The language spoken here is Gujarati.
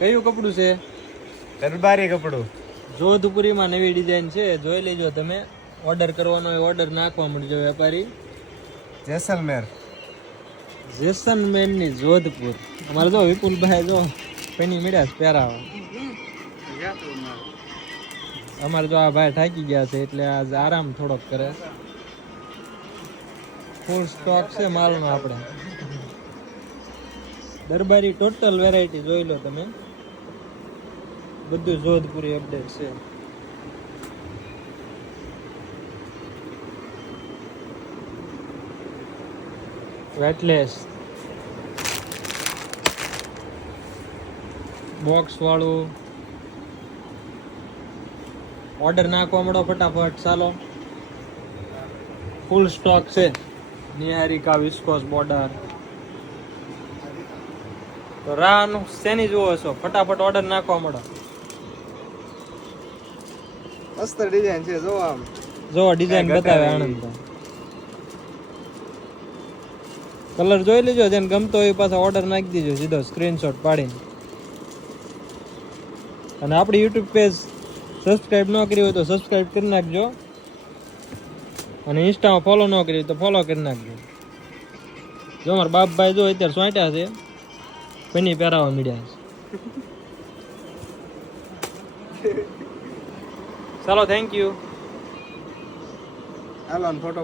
કયું કપડું છે? દરબારી કપડું. જોધપુરીમાં નવી ડિઝાઇન છે, જોઈ લેજો તમે. ઓર્ડર કરવાનો હોય ઓર્ડર નાખવા મળજો વેપારી. જેસલમેર. જેસલમેરની જોધપુર. અમારે જો વિપુલભાઈ જો પેની મીડિયા પહેરાવા. અમારે જો આ ભાઈ થાકી ગયા છે એટલે આજ આરામ થોડોક કરે. ફૂલ સ્ટોક છે માલનો આપણે. દરબારી ટોટલ વેરાયટી જોઈ લો તમે. બધું જોધપુરી અપડેટ છે. વેટલેસ બોક્સ વાળું. ઓર્ડર નાખવા મળો ફટાફટ. ચાલો, ફૂલ સ્ટોક છે. Niharika viscous border. તો રાનું શેની જુઓ છો? ફટાફટ ઓર્ડર નાખવા મળો. મસ્ત ડિઝાઇન છે, જો આમ. જો ડિઝાઇન બતાવે આનંદ. કલર જોઈ લેજો, જેને ગમતો હોય પાછા ઓર્ડર નાખી દેજો સીધો સ્ક્રીનશોટ પાડીને. અને આપણી યુટ્યુબ પેજ સબસ્ક્રાઇબ ન કરી હોય તો સબસ્ક્રાઇબ કરી નાખજો. અને ઇન્સ્ટામાં ફોલો ન કરી તો ફોલો કરી નાખજો. જો મારા બાપભાઈ જો અત્યારે સોંટ્યા છે, પની પહેરાવા મીડ્યા છે. ચાલો, થેન્ક યુ. Hello photo